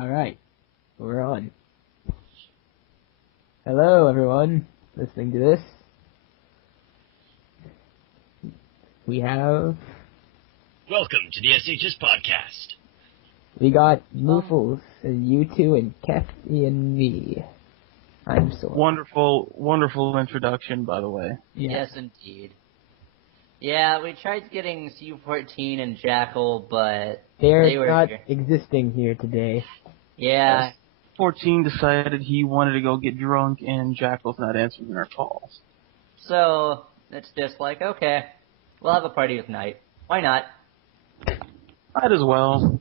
Alright, we're on. Hello, everyone listening to this. We have... Welcome to the SHS Podcast. We got Moofles, and Youtwo, and Cafgeo and me. I'm Sora. Wonderful introduction, by the way. Yes, indeed. Yeah, we tried getting C-14 and Jakyl, but They're were not here. existing here today. Yeah. 14 decided he wanted to go get drunk, and Jakyl's not answering our calls. So, it's just like, okay, we'll have a party tonight. Why not? Might as well.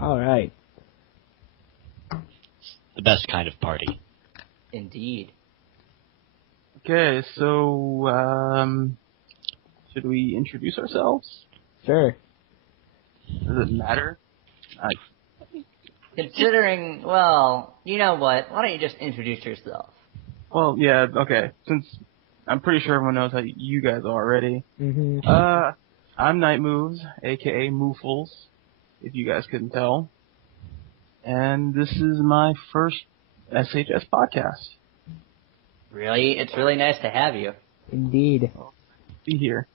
Alright. The best kind of party. Indeed. Okay, so, should we introduce ourselves? Sure. Does it matter? Considering, well, you know what? Why don't you just introduce yourself? Well, yeah, okay. Since I'm pretty sure everyone knows how you guys are already. Mm-hmm. I'm Night Moves, aka Moofles, if you guys couldn't tell. And this is my first SHS podcast. Really? It's really nice to have you. Indeed. Be here.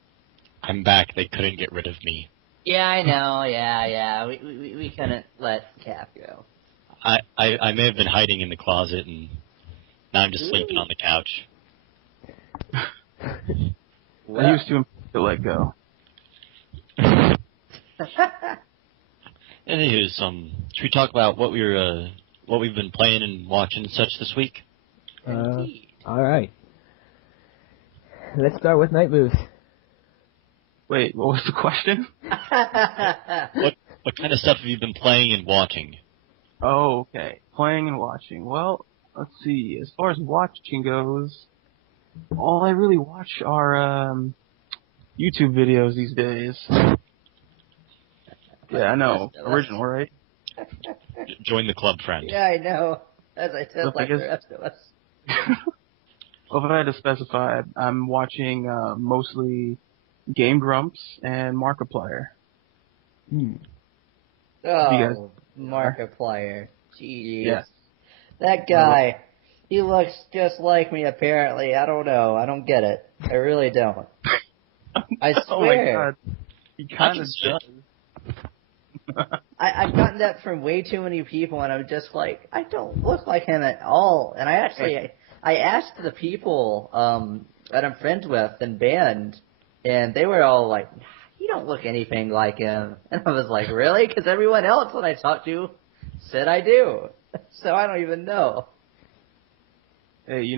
I'm back. They couldn't get rid of me. Yeah, I know, yeah. We couldn't let Cap go. I may have been hiding in the closet, and now I'm just sleeping on the couch. Well. I used to let go. Anywho, should we talk about what we've been playing and watching and such this week? Indeed. Alright. Let's start with Night Moves. Wait, what was the question? What kind of stuff have you been playing and watching? Oh, okay. Playing and watching. Well, let's see. As far as watching goes, all I really watch are YouTube videos these days. Yeah, I know. Original, right? Join the club, friend. Yeah, I know. As I said, like the rest of us. Well, if I had to specify, I'm watching mostly Game Grumps and Markiplier. Oh, Markiplier. Jeez. Yes. That guy, he looks just like me, apparently. I don't know. I don't get it. I really don't. I swear. Oh my god. He kind of does. I've gotten that from way too many people, and I'm just like, I don't look like him at all. And I asked the people that I'm friends with in band, and they were all like, you don't look anything like him. And I was like, really? Because everyone else that I talked to said I do. So I don't even know. Hey,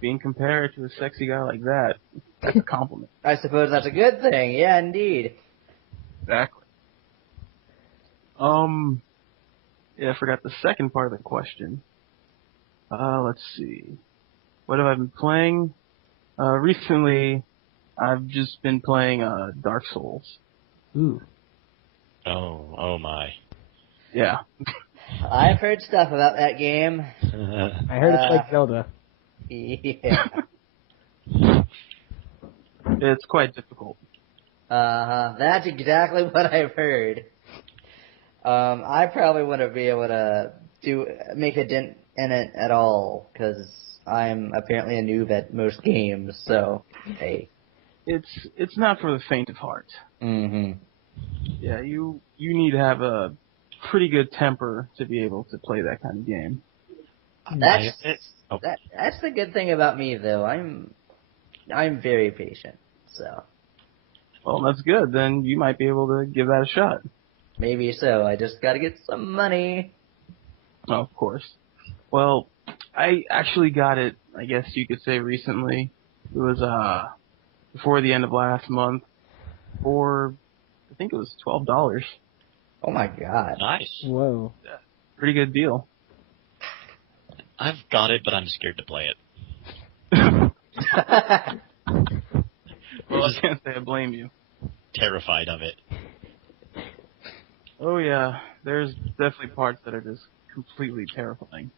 being compared to a sexy guy like that, that's a compliment. I suppose that's a good thing. Yeah, indeed. Exactly. Yeah, I forgot the second part of the question. Let's see. What have I been playing? Recently, I've just been playing, Dark Souls. Ooh. Oh my. Yeah. I've heard stuff about that game. I heard it's like Zelda. Yeah. It's quite difficult. That's exactly what I've heard. I probably wouldn't be able to make a dent in it at all, because I'm apparently a noob at most games, so, hey. It's not for the faint of heart. Mm-hmm. Yeah, you need to have a pretty good temper to be able to play that kind of game. That's the good thing about me, though. I'm very patient, so. Well, that's good. Then you might be able to give that a shot. Maybe so. I just gotta get some money. Oh, of course. Well, I actually got it, I guess you could say, recently. It was, before the end of last month for, I think it was $12. Oh my god. Nice. Whoa. Yeah, pretty good deal. I've got it, but I'm scared to play it. Well, I can't say I blame you. Terrified of it. Oh yeah, there's definitely parts that are just completely terrifying.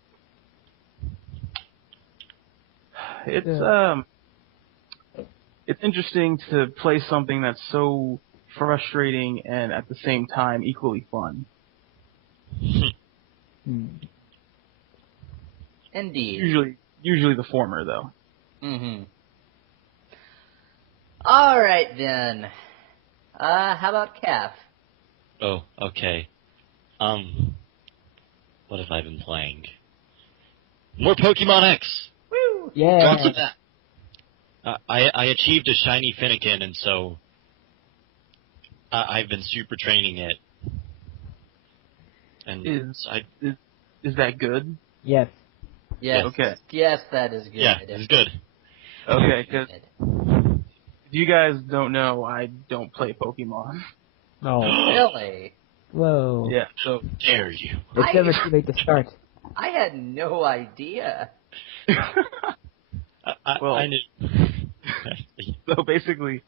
It's interesting to play something that's so frustrating and at the same time equally fun. Indeed. Usually the former, though. Mm-hmm. All right, then. How about Caf? Oh, okay. What have I been playing? More Pokemon X! Woo! Yeah. Lots of that. I achieved a shiny Finnegan, and so I've been super training it. And Is that good? Yes. Yes. Okay. Yes, that is good. yeah, it's good. Okay, because if you guys don't know, I don't play Pokemon. Oh. Really? Whoa. Yeah, so Dare you? It's never too late to start. I had no idea. I knew. so basically,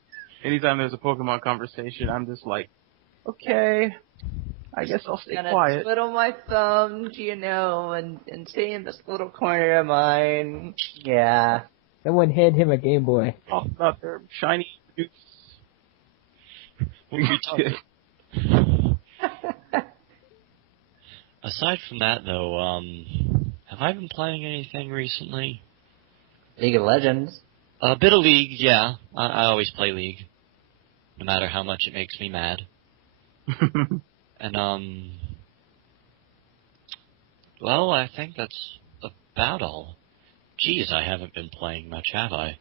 anytime there's a Pokemon conversation, I'm just like, okay, I guess I'll stay Gonna quiet. twiddle my thumbs, and stay in this little corner of mine. Yeah. Someone hand him a Game Boy. Talk about their shiny juice. Aside from that, though, have I been playing anything recently? League of Legends. A bit of League, yeah. I always play League, no matter how much it makes me mad. And, well, I think that's about all. Geez, I haven't been playing much, have I?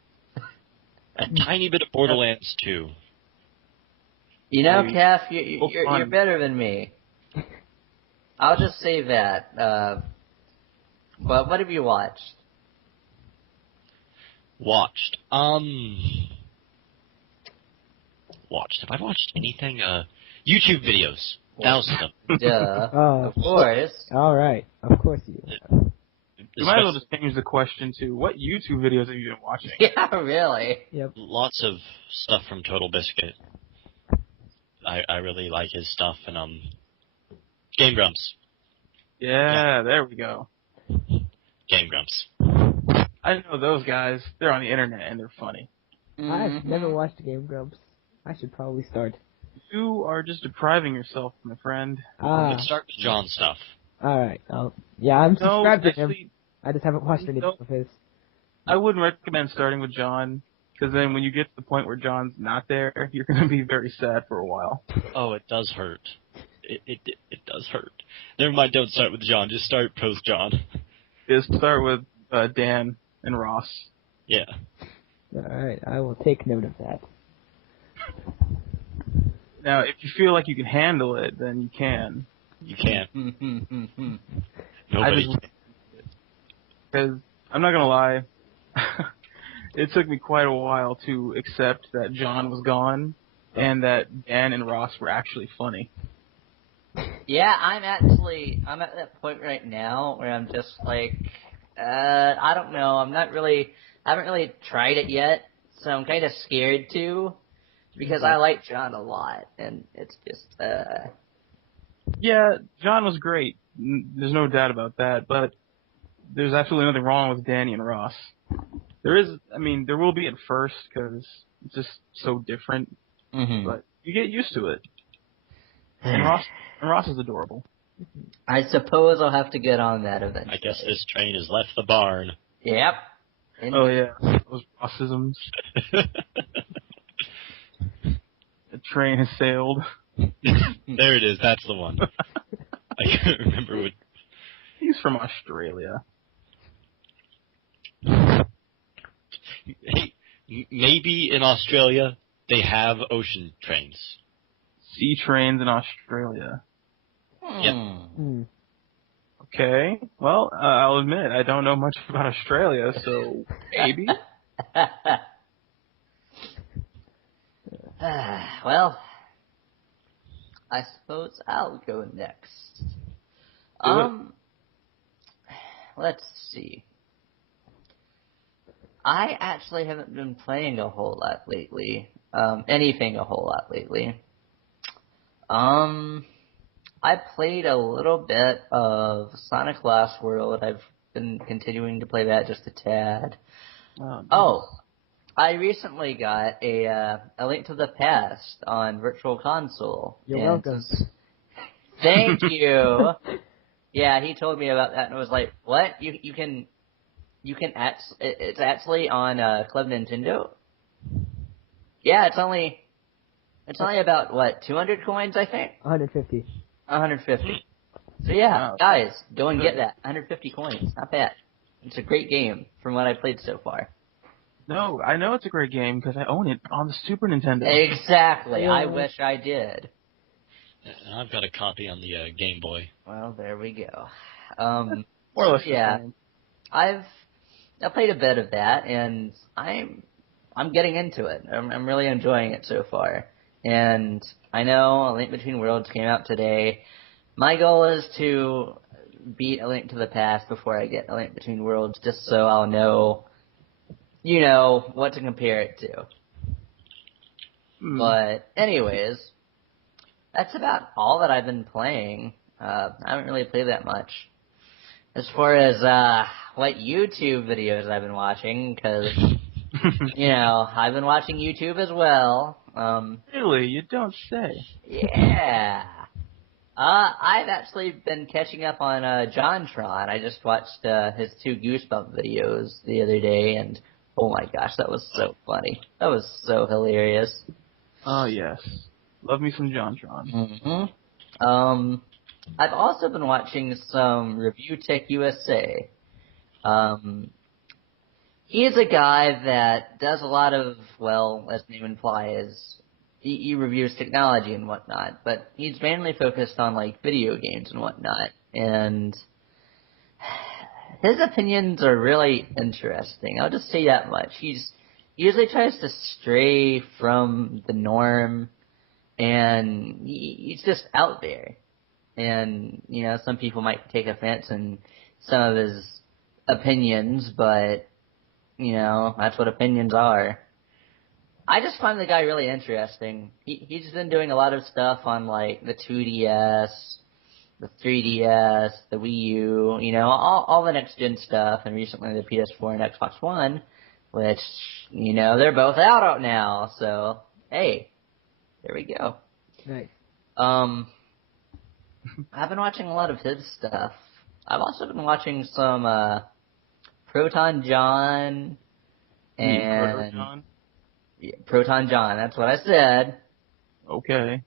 A tiny bit of Borderlands 2. You know, Caf, you're better than me. I'll just say that. But what have you watched? Watched. Have I watched anything? YouTube videos. Thousands of them. Duh. Oh. Of course. All right. Of course you have. You might as well just change the question to, what YouTube videos have you been watching? Yeah, really. Yep. Lots of stuff from Total Biscuit. I really like his stuff, and Game Grumps. Yeah, there we go. Game Grumps. I know those guys. They're on the internet and they're funny. I've never watched Game Grumps. I should probably start. You are just depriving yourself, my friend. Let's start with John stuff. All right. Yeah, I'm No, subscribed to him. actually, I just haven't watched anything no. of his. I wouldn't recommend starting with John, because then when you get to the point where John's not there, you're going to be very sad for a while. Oh, it does hurt. It does hurt. Never mind, don't start with John. Just start post-John. Just start with Dan and Ross. Yeah. All right. I will take note of that. Now, if you feel like you can handle it, then you can. You can't. Nobody can. Because, I'm not going to lie, it took me quite a while to accept that John was gone and that Dan and Ross were actually funny. Yeah, I'm at that point right now where I'm just like, I don't know, I haven't really tried it yet, so I'm kind of scared to, because I like John a lot, and it's just, Yeah, John was great. There's no doubt about that, but there's absolutely nothing wrong with Danny and Ross. There will be at first, because it's just so different, but you get used to it. And Ross is adorable. I suppose I'll have to get on that eventually. I guess this train has left the barn. Yep. Oh yeah, those Rossisms. The train has sailed. There it is. That's the one. I can't remember what. He's from Australia. Hey, maybe in Australia they have ocean trains. Sea trains in Australia. Yep. Okay. Well, I'll admit, I don't know much about Australia, so maybe. Well, I suppose I'll go next. Let's see. I actually haven't been playing a whole lot lately. Anything a whole lot lately. I played a little bit of Sonic Lost World. I've been continuing to play that just a tad. I recently got a Link to the Past on Virtual Console. You're welcome. Thank you. Yeah, he told me about that, and I was like, what? You can it's actually on Club Nintendo? Yeah, it's only about, what, 200 coins, I think? 150. 150. So yeah, Wow. guys, go and get that. 150 coins. Not bad. It's a great game from what I played so far. No, I know it's a great game because I own it on the Super Nintendo. Exactly. Yeah. I wish I did. And I've got a copy on the Game Boy. Well, there we go. More or less the yeah, same. I played a bit of that, and I'm getting into it. I'm really enjoying it so far. And I know A Link Between Worlds came out today. My goal is to beat A Link to the Past before I get A Link Between Worlds, just so I'll know, what to compare it to. But anyways, that's about all that I've been playing. I haven't really played that much. As far as what YouTube videos I've been watching, because I've been watching YouTube as well. Really? You don't say. Yeah. I've actually been catching up on JonTron. I just watched his 2 Goosebump videos the other day, and oh my gosh, that was so funny. That was so hilarious. Oh, yes. Love me some JonTron. Mm-hmm. I've also been watching some Review Tech USA. He's a guy that does a lot of, well, as the name implies, he reviews technology and whatnot, but he's mainly focused on, like, video games and whatnot, and his opinions are really interesting. I'll just say that much. He usually tries to stray from the norm, and he's just out there. And, some people might take offense in some of his opinions, but, that's what opinions are. I just find the guy really interesting. He's been doing a lot of stuff on, like, the 2DS, the 3DS, the Wii U, all the next-gen stuff, and recently the PS4 and Xbox One, which, they're both out now, so, hey, there we go. Nice. I've been watching a lot of his stuff. I've also been watching some, Proton John, and... Proton? Yeah, Proton John, that's what I said. Okay.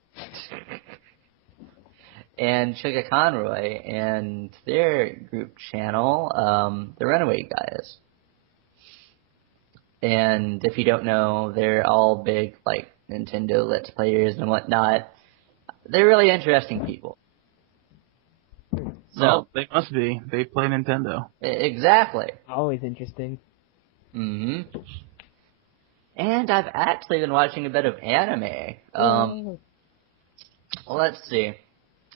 And Chugga Conroy, and their group channel, the Runaway Guys. And if you don't know, they're all big, like, Nintendo Let's Players and whatnot. They're really interesting people. So, Well, they must be. They play Nintendo. Exactly. Always interesting. Mm-hmm. And I've actually been watching a bit of anime. Well, let's see.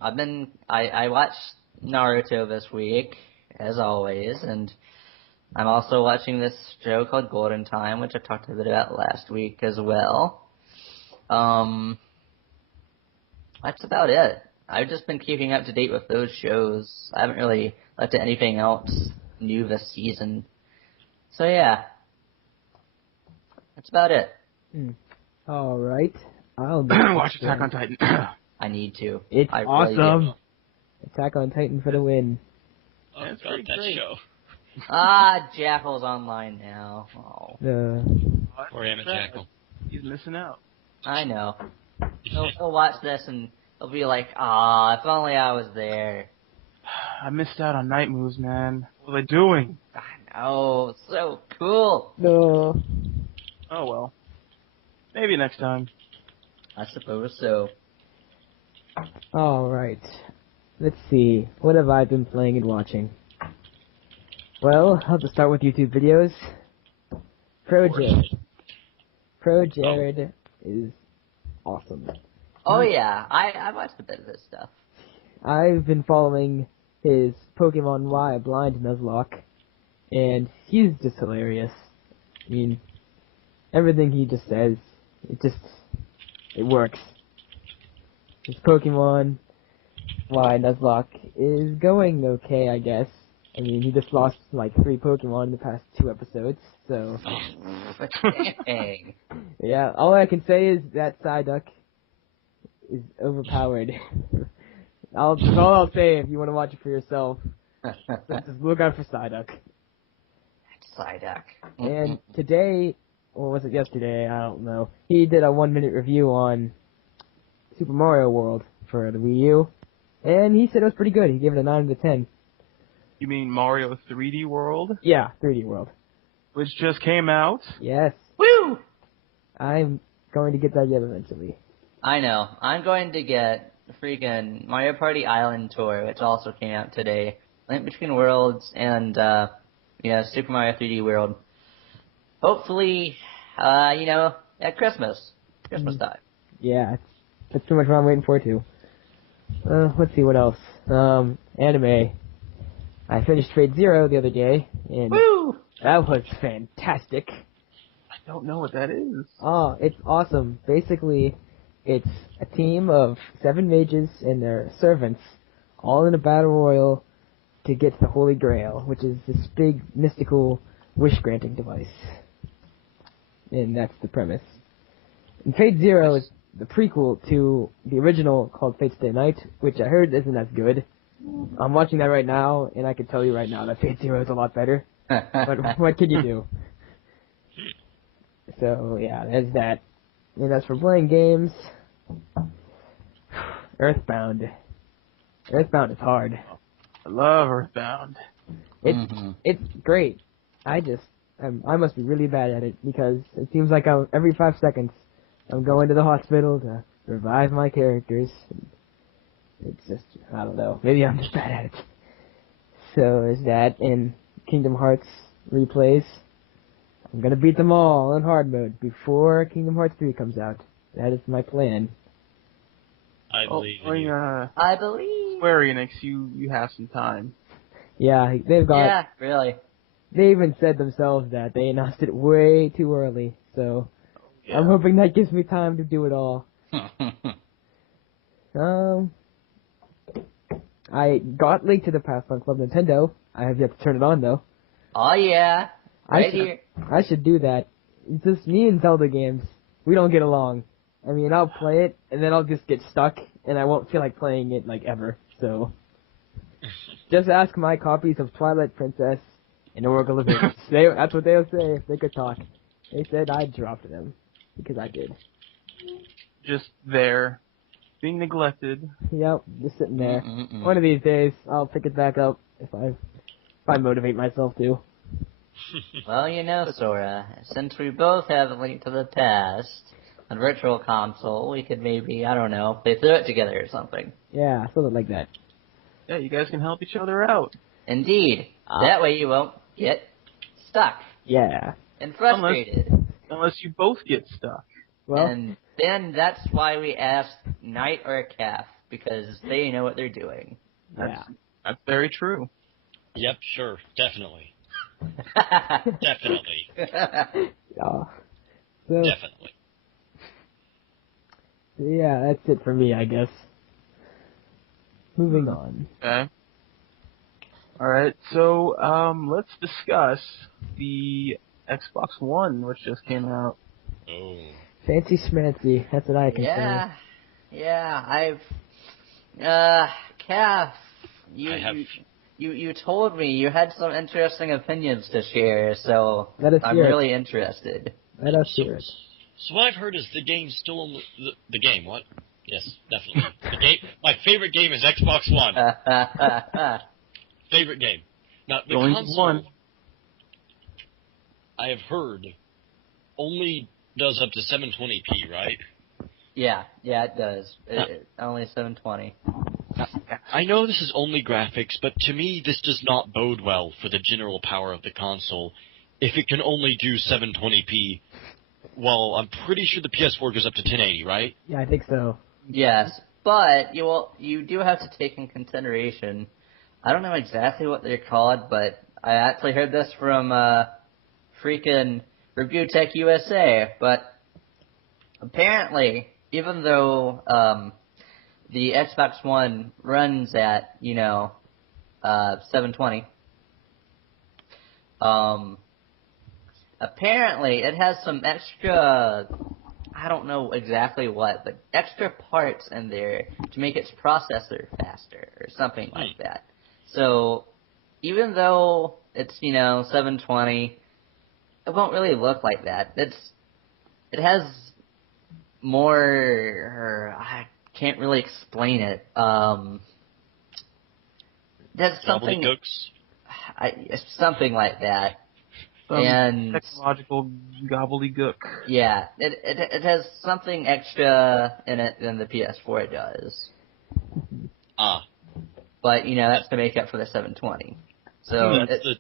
I watched Naruto this week, as always, and I'm also watching this show called Golden Time, which I talked a bit about last week as well. That's about it. I've just been keeping up to date with those shows. I haven't really looked at anything else new this season. So yeah. That's about it. All right. I'll Watch Attack on Titan. I need to. It's I really awesome. do. Attack on Titan for the win. Oh, That's God, pretty that great. show. Jakyl's online now. Oh, Poor Emmett Jackal. He's missing out. I know. He'll watch this and he'll be like, if only I was there. I missed out on Night Moves, man. What are they doing? I know. So cool. No. Oh, well. Maybe next time. I suppose so. All right. Let's see. What have I been playing and watching? Well, I'll just start with YouTube videos. Pro Jared is awesome. Oh yeah, I watched a bit of his stuff. I've been following his Pokemon Y Blind Nuzlocke, and he's just hilarious. I mean, everything he just says, it works. His Pokemon Y Nuzlocke is going okay, I guess. I mean, he just lost like 3 Pokemon in the past 2 episodes, so... Dang. Yeah, all I can say is that Psyduck is overpowered. That's all I'll say if you want to watch it for yourself. Just look out for Psyduck. Psyduck. And today, or was it yesterday? I don't know. He did a 1-minute review on Super Mario World for the Wii U, and he said it was pretty good. He gave it a 9 out of 10. You mean Mario 3D World? Yeah, 3D World. Which just came out. Yes. Woo! I'm going to get that yet eventually. I know. I'm going to get freaking Mario Party Island Tour, which also came out today. Link Between Worlds and, Super Mario 3D World. Hopefully, at Christmas time. Yeah, that's pretty much what I'm waiting for, too. Let's see what else. Anime. I finished Fate Zero the other day, and Woo! that was fantastic. I don't know what that is. Oh, it's awesome. Basically, it's a team of 7 mages and their servants, all in a battle royal to get the Holy Grail, which is this big, mystical, wish-granting device. And that's the premise. And Fate Zero is the prequel to the original called Fate Stay Night, which I heard isn't as good. I'm watching that right now, and I can tell you right now that Fate Zero is a lot better. But what can you do? So, yeah, there's that. And as for playing games, Earthbound. Earthbound is hard. I love Earthbound. It's great. I must be really bad at it because it seems like every 5 seconds I'm going to the hospital to revive my characters. It's just, I don't know. Maybe I'm just bad at it. So there's that, and Kingdom Hearts replays. I'm gonna beat them all in hard mode before Kingdom Hearts 3 comes out. That is my plan. I believe in you. I believe. Square Enix, you have some time. Yeah, they've got... Yeah, really. They even said themselves that they announced it way too early, so Yeah. I'm hoping that gives me time to do it all. I got Link to the Past on Club Nintendo. I have yet to turn it on, though. Oh, yeah. Here. I should do that. It's just me and Zelda games. We don't get along. I mean, I'll play it, and then I'll just get stuck, and I won't feel like playing it, ever. So, just ask my copies of Twilight Princess and Oracle of Ages. That's what they'll say if they could talk. They said I dropped them, because I did. Just there, being neglected. Yep, just sitting there. One of these days, I'll pick it back up if I motivate myself to. Well, Sora, since we both have a Link to the Past on Virtual Console, we could maybe, I don't know, play through it together or something. Yeah, something like that. Yeah, you guys can help each other out. Indeed. That way you won't get stuck. Yeah. And frustrated. Unless you both get stuck. Well, And then that's why we asked Knight or Calf, because they know what they're doing. That's very true. Yep, sure, definitely. Definitely. yeah. So, Definitely. yeah, that's it for me, I guess. Moving on. Okay. Alright, so, let's discuss the Xbox One, which just came out. Oh. Fancy schmancy, that's what I can say. Yeah, Calf, you told me you had some interesting opinions to share, so I'm really interested. Let us hear it. So what I've heard is the game's still in the game, what? Yes, definitely. The game, my favorite game is Xbox One. Favorite game. Now, the console, I have heard, only does up to 720p, right? Yeah, it does. Only 720. I know this is only graphics, but to me this does not bode well for the general power of the console if it can only do 720p. Well, I'm pretty sure the PS4 goes up to 1080, right? Yeah, I think so. Yes, but you do have to take in consideration, I don't know exactly what they're called, but I actually heard this from freaking Review Tech USA, but apparently, even though the Xbox One runs at, 720, apparently it has some extra, I don't know exactly what, but extra parts in there to make its processor faster or something like that. So even though it's, 720, it won't really look like that. It has more, I can't really explain it. There's something, something like that. And technological gobbledygook. Yeah, it has something extra in it than the PS4 does. But, that's to make up for the 720. So that's the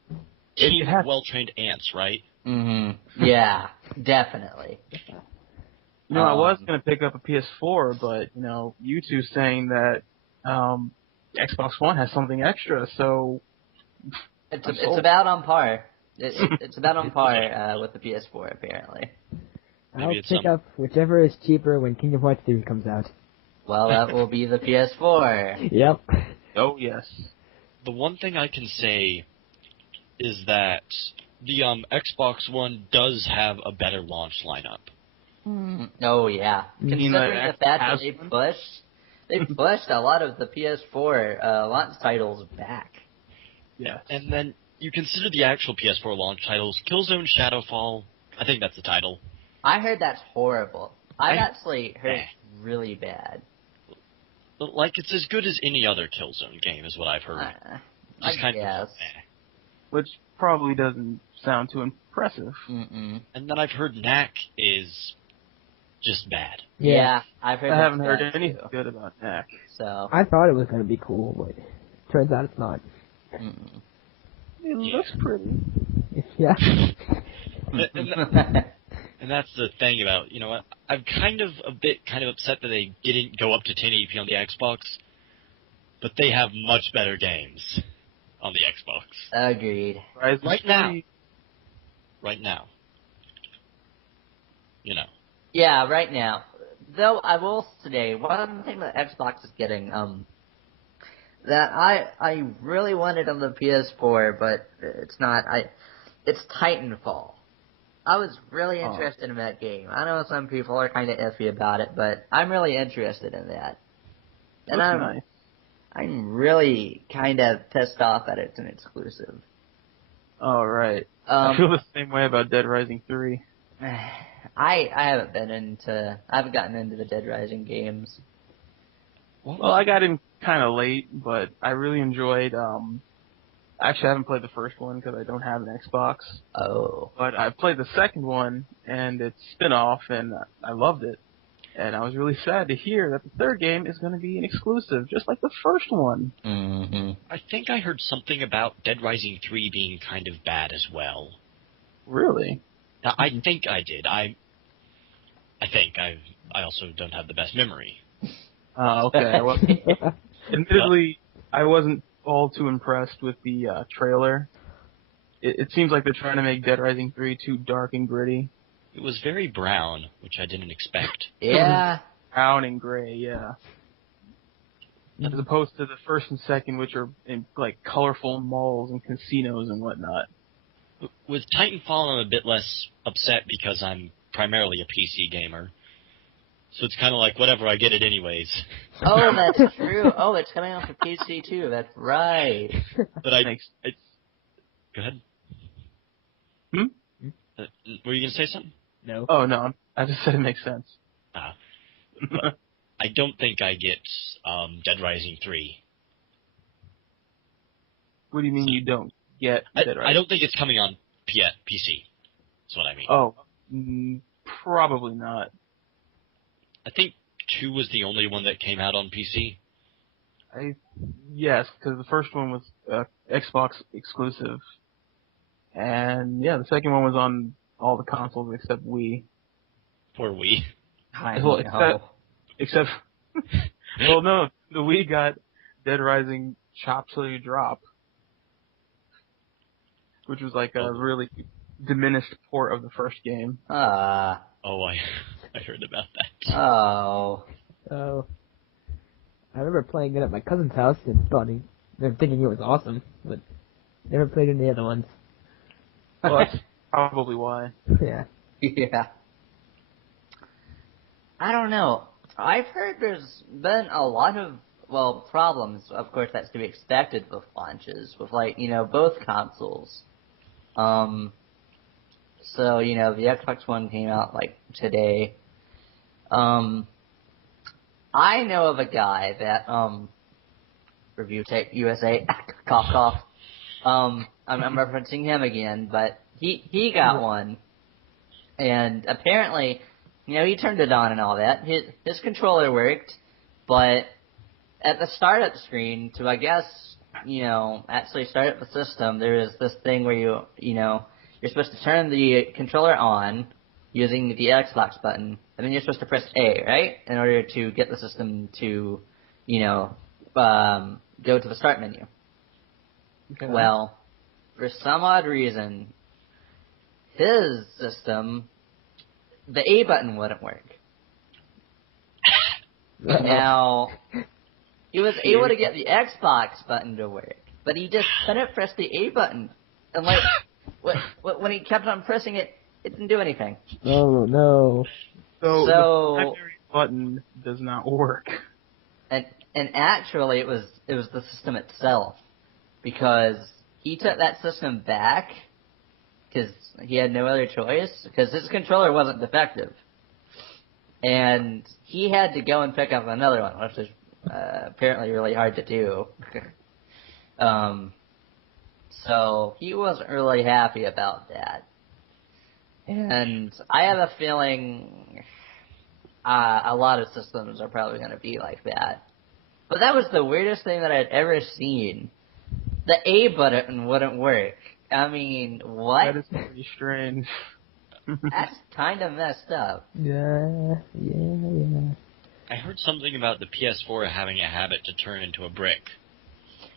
team of well-trained ants, right? Mm-hmm. Yeah, definitely. I was going to pick up a PS4, but, Youtwo saying that Xbox One has something extra, so... It's about on par. It's about on par with the PS4, apparently. I'll pick up whichever is cheaper when Kingdom Hearts 3 comes out. Well, that will be the PS4. Yep. Oh, yes. The one thing I can say is that the Xbox One does have a better launch lineup. Oh, yeah. Considering the fact that they pushed a lot of the PS4 launch titles back. Yeah. And then you consider the actual PS4 launch titles, Killzone Shadowfall, I think that's the title. I heard that's horrible. I've actually heard it's really bad. Like, it's as good as any other Killzone game, is what I've heard. I guess. Which probably doesn't sound too impressive. Mm-mm. And then I've heard Knack is just bad. Yeah, I haven't heard anything good about Knack. So I thought it was going to be cool, but turns out it's not. Mm-mm. It looks pretty. Yeah. And that's the thing about, I'm kind of upset that they didn't go up to 1080p on the Xbox, but they have much better games on the Xbox. Agreed. Right now. Yeah, right now. Though I will say, one thing that Xbox is getting, that I really wanted on the PS4, but it's not, it's Titanfall. I was really interested in that game. I know some people are kind of iffy about it, but I'm really interested in that. And I'm really kind of pissed off that it's an exclusive. All right. I feel the same way about Dead Rising 3. I haven't gotten into the Dead Rising games. Well, I got in kind of late, but I really enjoyed, actually I haven't played the first one because I don't have an Xbox. Oh. But I played the second one, and it's spin-off, and I loved it. And I was really sad to hear that the third game is going to be an exclusive, just like the first one. Mm-hmm. I think I heard something about Dead Rising 3 being kind of bad as well. Really? Now, I think I did. I also don't have the best memory. Okay. Well, admittedly, I wasn't all too impressed with the trailer. It seems like they're trying to make Dead Rising 3 too dark and gritty. It was very brown, which I didn't expect. Yeah. Brown and gray, yeah. As opposed to the first and second, which are in, colorful malls and casinos and whatnot. With Titanfall, I'm a bit less upset because I'm primarily a PC gamer. So it's kind of like, whatever, I get it anyways. Oh, that's true. Oh, it's coming out for PC too. That's right. But go ahead. Were you going to say something? No. Oh, no. I just said it makes sense. I don't think I get Dead Rising 3. What do you mean you don't get Dead Rising? I don't think it's coming on PC. That's what I mean. Oh, probably not. I think 2 was the only one that came out on PC. Yes, because the first one was Xbox exclusive. And, yeah, the second one was on all the consoles except Wii. Poor Wii. Except well, no, the Wii got Dead Rising Chop Till You Drop, which was like a really diminished port of the first game. Oh, I heard about that. Oh. I remember playing it at my cousin's house and thinking it was awesome, but never played any other ones. Well, that's probably why. Yeah. Yeah. I don't know. I've heard there's been a lot of, problems. Of course, that's to be expected with launches, with, both consoles. So, the Xbox One came out, today. I know of a guy that, Review Tech USA, cough cough. I'm referencing him again, but he got one, and apparently, he turned it on and all that. His controller worked, but at the startup screen, to I guess, actually start up the system, there is this thing where you're supposed to turn the controller on using the Xbox button, and then you're supposed to press A, right, in order to get the system to, go to the start menu. Okay. Well, for some odd reason, his system, the A button wouldn't work. Now, he was able to get the Xbox button to work, but he just couldn't press the A button. And when he kept on pressing it, it didn't do anything. Oh no! So the primary button does not work. And actually, it was the system itself, because he took that system back because he had no other choice, because his controller wasn't defective, and he had to go and pick up another one, which is apparently really hard to do. So he wasn't really happy about that. And I have a feeling a lot of systems are probably going to be like that. But that was the weirdest thing that I'd ever seen. The A button wouldn't work. I mean, what? That is pretty strange. That's kind of messed up. Yeah. I heard something about the PS4 having a habit to turn into a brick.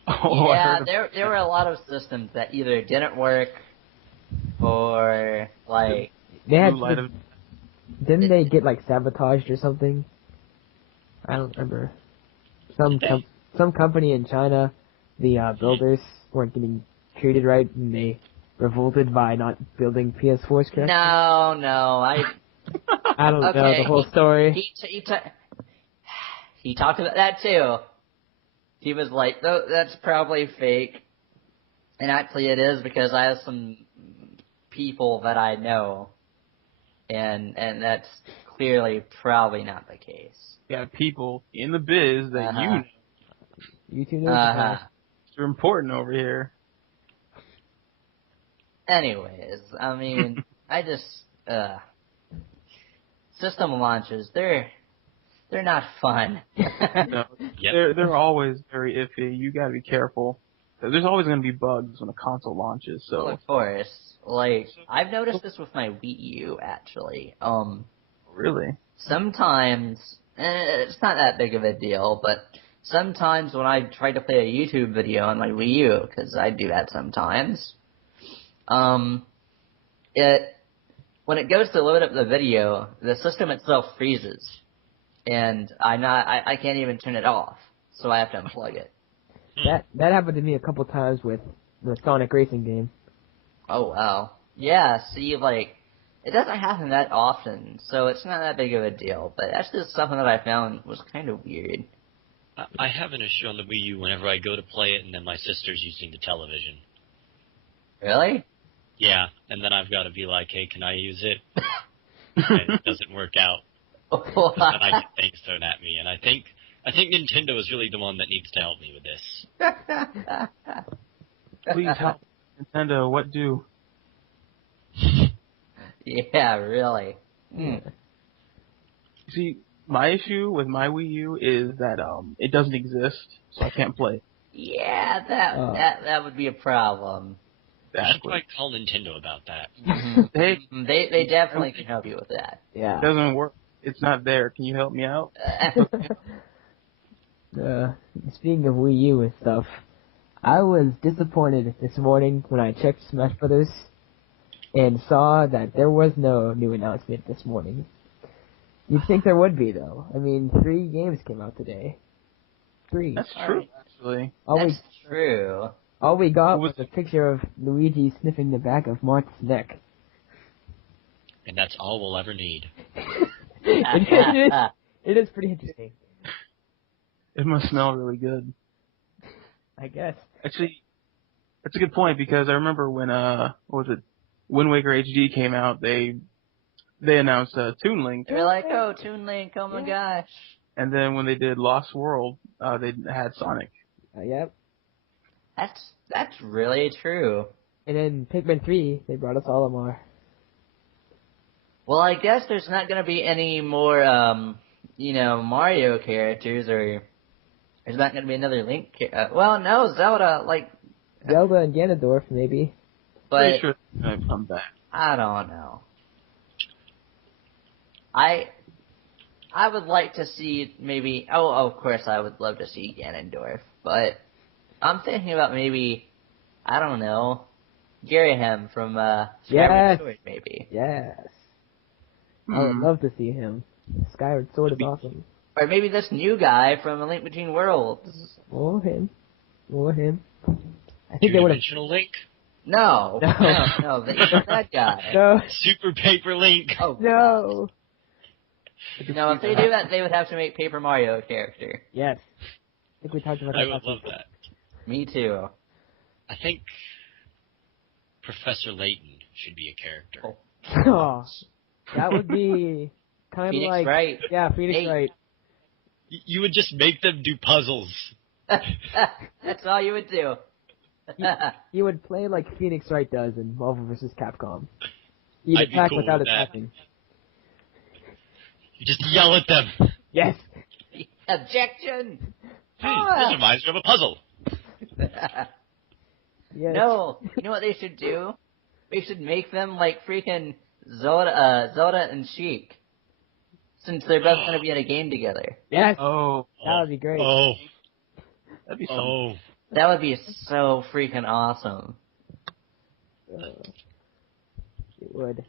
Oh, yeah, there were a lot of systems that either didn't work or they had didn't they get sabotaged or something? I don't remember. Some company in China, the builders weren't getting treated right, and they revolted by not building PS4s correctly. No, I don't know the whole story. He talked about that too. He was like, "No, that's probably fake," and actually it is, because I have some people that I know, and that's clearly probably not the case. Yeah, people in the biz that you know. You two know. They're important over here. Anyways, I mean, system launches, they're not fun. No, they're always very iffy. You gotta be careful. There's always gonna be bugs when a console launches, so. Well, of course. I've noticed this with my Wii U, actually. Really? Sometimes, it's not that big of a deal, but sometimes when I try to play a YouTube video on my Wii U, because I do that sometimes, when it goes to load up the video, the system itself freezes, and I can't even turn it off, so I have to unplug it. That happened to me a couple times with the Sonic Racing game. Oh wow. Yeah, see, it doesn't happen that often, so it's not that big of a deal, but that's just something that I found was kind of weird. I have an issue on the Wii U whenever I go to play it and then my sister's using the television. Really? Yeah, and then I've got to be like, hey, can I use it? And it doesn't work out. Because then I get things thrown at me, and I think Nintendo is really the one that needs to help me with this. Please help. Nintendo, what do? Yeah, really. See, my issue with my Wii U is that it doesn't exist, so I can't play it. Yeah, that would be a problem. I should probably call Nintendo about that. They definitely can help you with that. Yeah. It doesn't work. It's not there. Can you help me out? Speaking of Wii U and stuff, I was disappointed this morning when I checked Smash Brothers and saw that there was no new announcement this morning. You'd think there would be, though. I mean, 3 games came out today. 3. That's true, actually. That's true. All we got was a picture of Luigi sniffing the back of Marth's neck. And that's all we'll ever need. It is pretty interesting, It must smell really good. I guess. Actually, that's a good point because I remember when what was it, Wind Waker HD came out, they announced Toon Link, They're like, oh, Toon Link, oh my gosh. and then when they did Lost World, they had Sonic. Yep. That's really true. And then Pikmin 3, they brought us Olimar. Well, I guess there's not going to be any more, Mario characters, or there's not going to be another Link. Well, no, Zelda, Zelda and Ganondorf, maybe. but Pretty sure it's gonna come back. I don't know. I would like to see maybe. Oh, of course, I would love to see Ganondorf, but I'm thinking about maybe, I don't know, Garahem from Skyward Sword, maybe. Yes. I would love to see him. Skyward Sword is awesome. Or maybe this new guy from A Link Between Worlds. Or him. I think they would have. Two-dimensional Link? No, that guy. No. Super Paper Link. Oh, No. no, if they do that, they would have to make Paper Mario a character. Yes. I think we talked about that. I would last love week. that. Me too. I think Professor Layton should be a character. Oh. Oh, that would be kind of Phoenix like Wright. Yeah, Phoenix Hey. Wright. You would just make them do puzzles. That's all you would do. He would play like Phoenix Wright does in Marvel vs. Capcom. He'd I'd be attack cool without with that. attacking. You just yell at them. Yes. Objection! Hey, this reminds me of a puzzle. Yes. No, you know what they should do? They should make them like freaking Zelda and Sheik. Since they're both going to be in a game together. Yes. Oh, That would be great. Oh. that'd be something. Oh. That would be so freaking awesome. It would.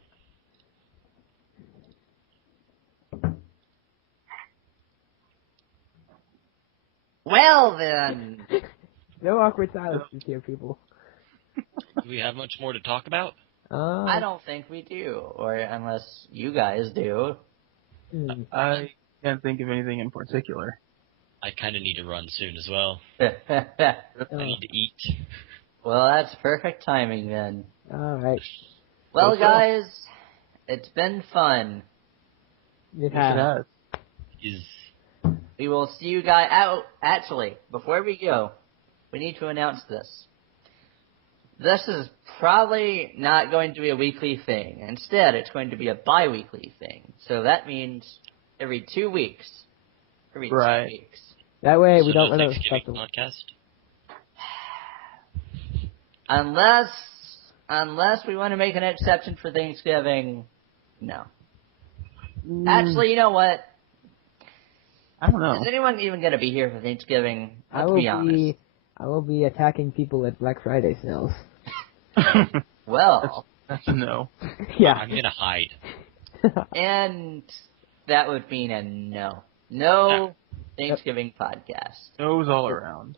Well then! No awkward silences here, people. Do we have much more to talk about? I don't think we do. Or unless you guys do. I can't think of anything in particular. I kind of need to run soon as well. Well, I need to eat. that's perfect timing then. Alright. Well, Okay. guys, it's been fun. It Yes, has. it has. Is We will see you guys out. Actually, before we go, we need to announce this. This is probably not going to be a weekly thing. Instead, it's going to be a bi-weekly thing. So that means every 2 weeks. Every 2 Right. weeks. That way so we don't no run out of Thanksgiving stuff to podcast? Unless we want to make an exception for Thanksgiving, no. Actually, you know what? I don't know. Is anyone even going to be here for Thanksgiving? I Let's will be honest. I will be attacking people at Black Friday sales. Well, That's a no. Yeah. I'm gonna hide. and that would mean a no. No Thanksgiving podcast. No's all around.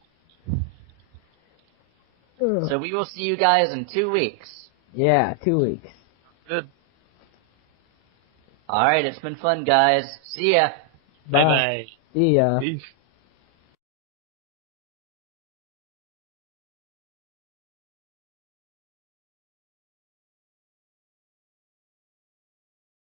So we will see you guys in 2 weeks. Yeah, 2 weeks. Good. Alright, it's been fun, guys. See ya. Bye bye. See ya. Peace.